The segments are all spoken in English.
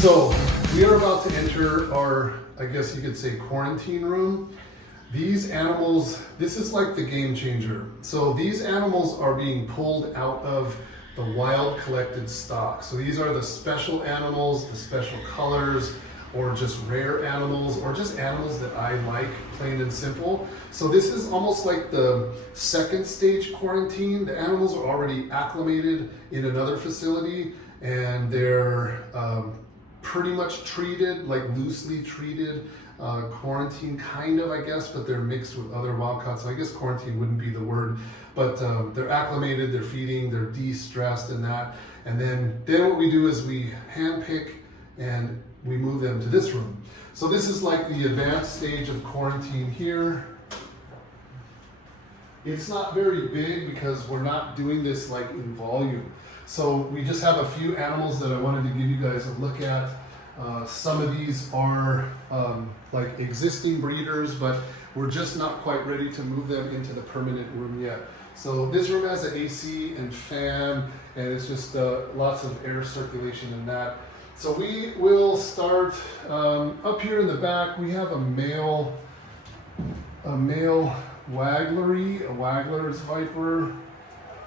So we are about to enter our, I guess you could say, quarantine room. These animals, this is like the game changer. So these animals are being pulled out of the wild collected stock. So these are the special animals, the special colors, or just rare animals, or just animals that I like, plain and simple. So this is almost like the second stage quarantine. The animals are already acclimated in another facility, and they're pretty much treated, like loosely treated, quarantine kind of, I guess, but they're mixed with other wild caught. So I guess quarantine wouldn't be the word, but they're acclimated, they're feeding, they're de-stressed and that. And then what we do is we handpick and we move them to this room. So this is like the advanced stage of quarantine here. It's not very big because we're not doing this like in volume. So we just have a few animals that I wanted to give you guys a look at. Some of these are like existing breeders, but we're just not quite ready to move them into the permanent room yet. So this room has an AC and fan, and it's just lots of air circulation and that. So we will start up here in the back. We have a male wagglery, a waggler's viper,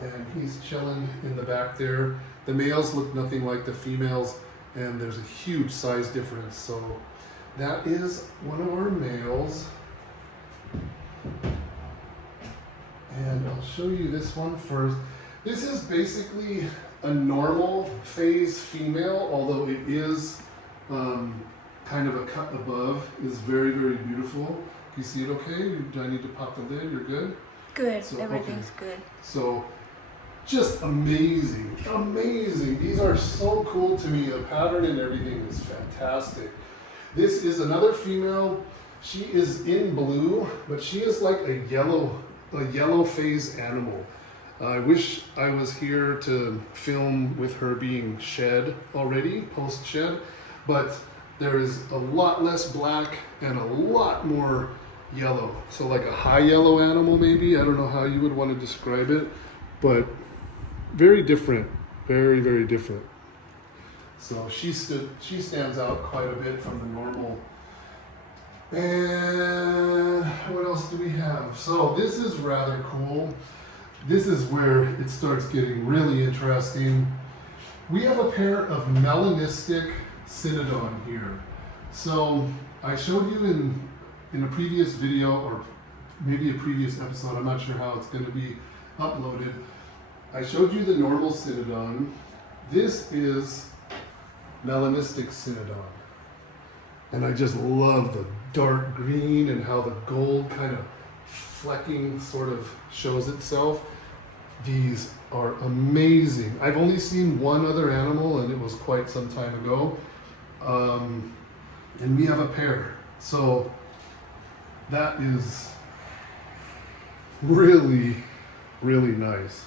and he's chilling in the back there. The males look nothing like the females, and there's a huge size difference. So that is one of our males. And I'll show you this one first. This is basically a normal phase female, although it is kind of a cut above. It's very, very beautiful. Can you see it okay? Do I need to pop the lid? You're good? Good. So, Everything's okay. good. So just amazing, amazing. These are so cool to me. The pattern and everything is fantastic. This is another female. She is in blue, but she is like a yellow phase animal. I wish I was here to film with her being shed already, post-shed, but there is a lot less black and a lot more yellow. So like a high yellow animal maybe, I don't know how you would want to describe it, but very different, very, very different. So she stands out quite a bit from the normal. And what else do we have? So this is rather cool. This is where it starts getting really interesting. We have a pair of melanistic Cynodon here. So I showed you in a previous video, or maybe a previous episode, I'm not sure how it's going to be uploaded. I showed you the normal Cynodon. This is melanistic Cynodon. And I just love the dark green and how the gold kind of flecking sort of shows itself. These are amazing. I've only seen one other animal, and it was quite some time ago. And we have a pair. So that is really, really nice.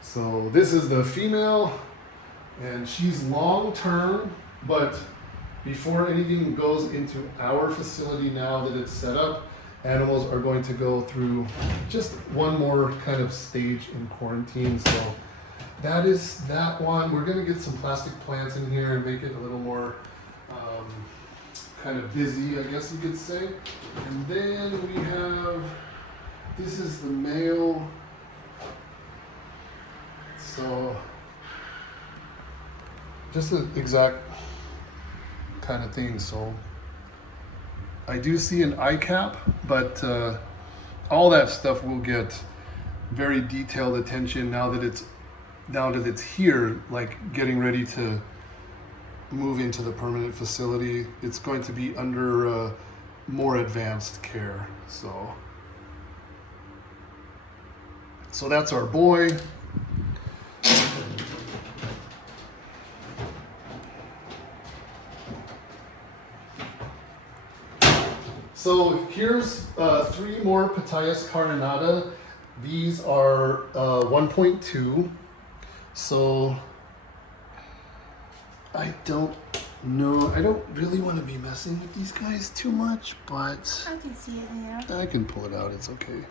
So this is the female, and she's long term, but before anything goes into our facility now that it's set up, animals are going to go through just one more kind of stage in quarantine. So that is that one. We're going to get some plastic plants in here and make it a little more kind of busy, I guess you could say. And then we have, this is the male. So just the exact kind of thing. So I do see an eye cap, but all that stuff will get very detailed attention now that it's here, like getting ready to move into the permanent facility. It's going to be under more advanced care. So that's our boy. So here's 3 more Pitayas carinata. These are 1.2. So I don't know. I don't really want to be messing with these guys too much, but I can see it there. I can pull it out. It's okay.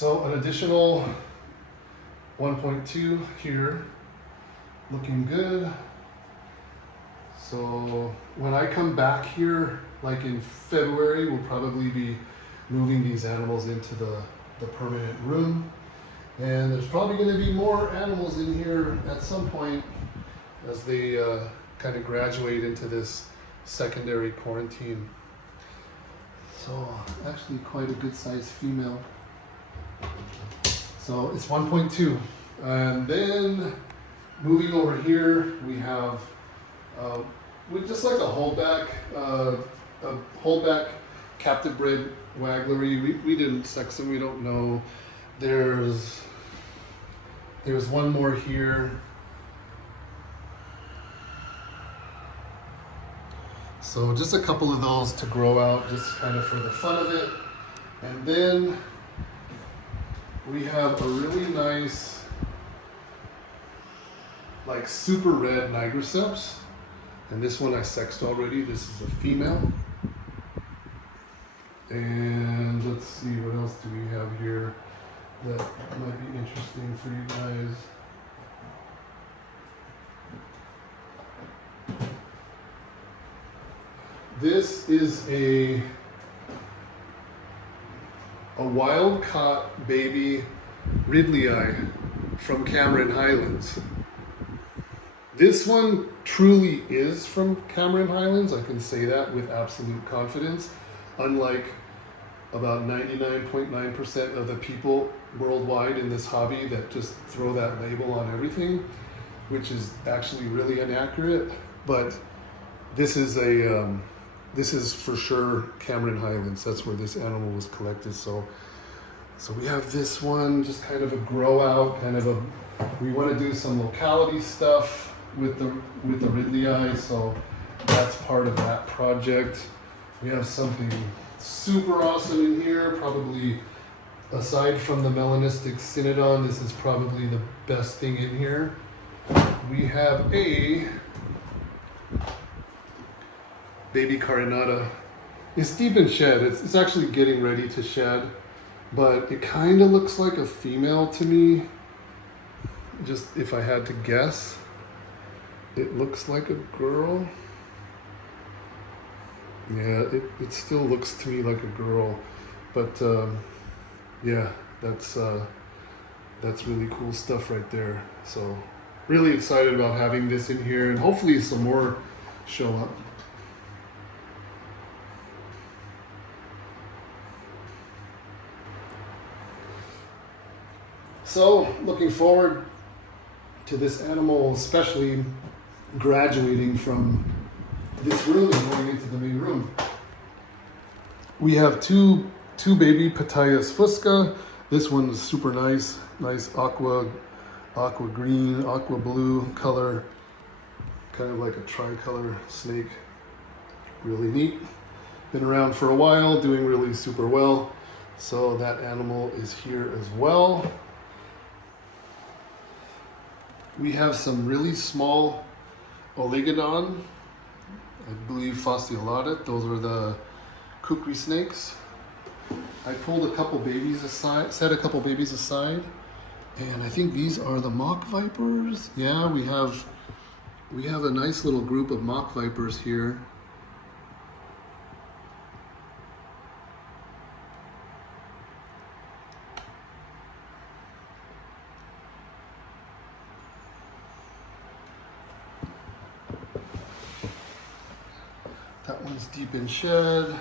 So an additional 1.2 here, looking good. So when I come back here, like in February, we'll probably be moving these animals into the permanent room. And there's probably going to be more animals in here at some point as they kind of graduate into this secondary quarantine. So actually quite a good sized female. So it's 1.2. And then moving over here, we have with just like a holdback captive bred wagglery. We didn't sex them, we don't know. There's one more here. So just a couple of those to grow out, just kind of for the fun of it. And then we have a really nice, like super red nigriceps. And this one I sexed already. This is a female. And let's see, what else do we have here that might be interesting for you guys. This is a wild caught baby Ridley-eye from Cameron Highlands. This one truly is from Cameron Highlands. I can say that with absolute confidence. Unlike about 99.9% of the people worldwide in this hobby that just throw that label on everything, which is actually really inaccurate. But this is for sure Cameron Highlands. That's where this animal was collected. So we have this one, just kind of a grow out, we want to do some locality stuff with the Ridley-eye, so that's part of that project. We have something super awesome in here, probably aside from the melanistic synodon, this is probably the best thing in here. We have a baby carinata. It's deep in shed. It's actually getting ready to shed, but it kind of looks like a female to me. Just if I had to guess, it looks like a girl. Yeah, it still looks to me like a girl, but yeah, that's really cool stuff right there. So really excited about having this in here, and hopefully some more show up. So looking forward to this animal, especially graduating from this room and going into the main room. We have two baby Pitayas fusca. This one is super nice aqua green, aqua blue color, kind of like a tricolor snake. Really neat. Been around for a while, doing really super well. So that animal is here as well. We have some really small Oligodon, I believe fasciolata. Those are the kukri snakes. I pulled a couple babies aside, set a couple babies aside, and I think these are the mock vipers. Yeah, we have a nice little group of mock vipers here. That one's deep in shed.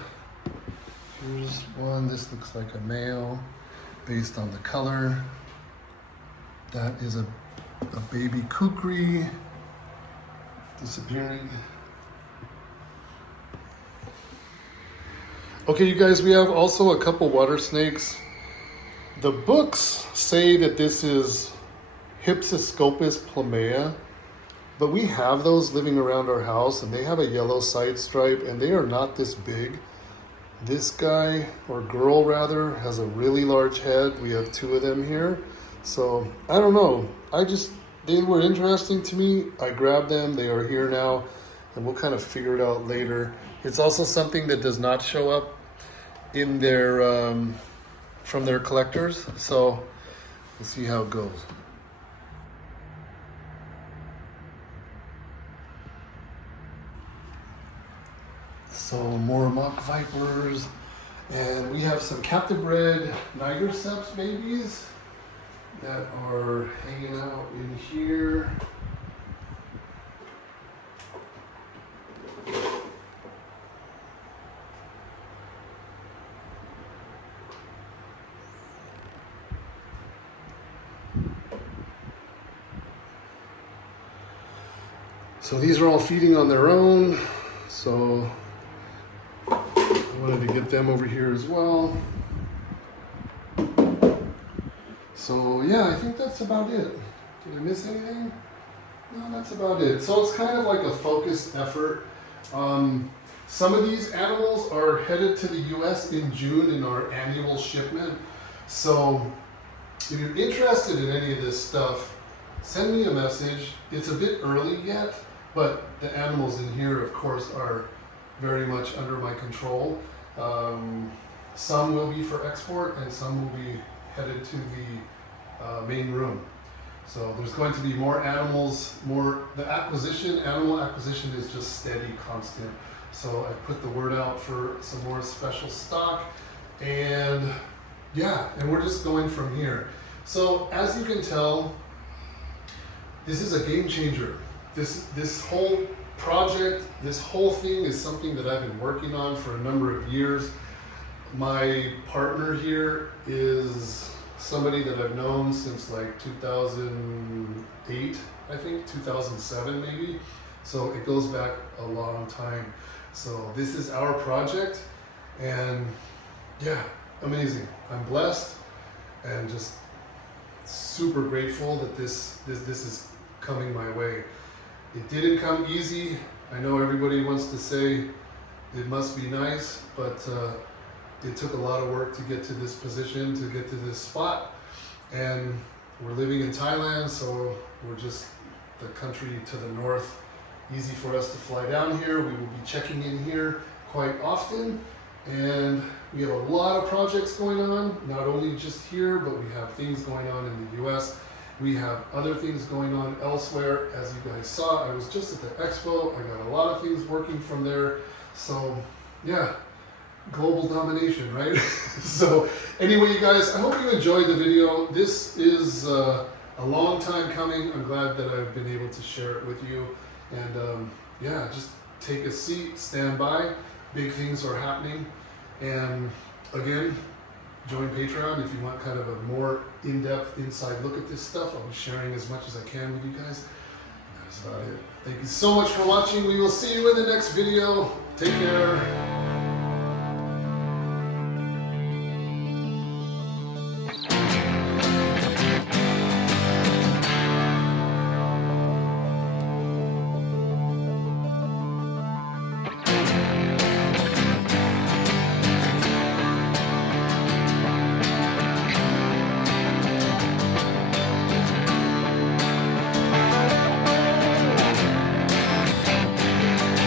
Here's one, this looks like a male based on the color. That is a baby kukri disappearing. Okay, you guys, we have also a couple water snakes. The books say that this is Hypsiscopus plumea, but we have those living around our house, and they have a yellow side stripe, and they are not this big. This guy, or girl rather, has a really large head. We have two of them here. So, I don't know. They were interesting to me. I grabbed them. They are here now, and we'll kind of figure it out later. It's also something that does not show up in their from their collectors. So let's see how it goes. So more mock vipers, and we have some captive bred Nigerceps babies that are hanging out in here. So these are all feeding on their own. So I wanted to get them over here as well. So yeah, I think that's about it. Did I miss anything? No, that's about it. So it's kind of like a focused effort. Some of these animals are headed to the US in June in our annual shipment. So if you're interested in any of this stuff, send me a message. It's a bit early yet, but the animals in here, of course, are very much under my control. Some will be for export and some will be headed to the main room. So there's going to be more animals, the animal acquisition is just steady, constant. So I put the word out for some more special stock, and yeah, and we're just going from here. So as you can tell, this is a game changer. This whole project, this whole thing is something that I've been working on for a number of years. My partner here is somebody that I've known since like 2008, I think, 2007 maybe. So it goes back a long time. So this is our project, and yeah, amazing. I'm blessed and just super grateful that this is coming my way. It didn't come easy. I know everybody wants to say it must be nice, but it took a lot of work to get to this position, to get to this spot. And we're living in Thailand, so we're just the country to the north. Easy for us to fly down here. We will be checking in here quite often. And we have a lot of projects going on, not only just here, but we have things going on in the US. We have other things going on elsewhere. As you guys saw, I was just at the expo. I got a lot of things working from there. So yeah, global domination, right? So anyway, you guys, I hope you enjoyed the video. This is a long time coming. I'm glad that I've been able to share it with you. And yeah, just take a seat, stand by. Big things are happening. And again, join Patreon if you want kind of a more in-depth inside look at this stuff. I'll be sharing as much as I can with you guys. That's about it. Thank you so much for watching. We will see you in the next video. Take care.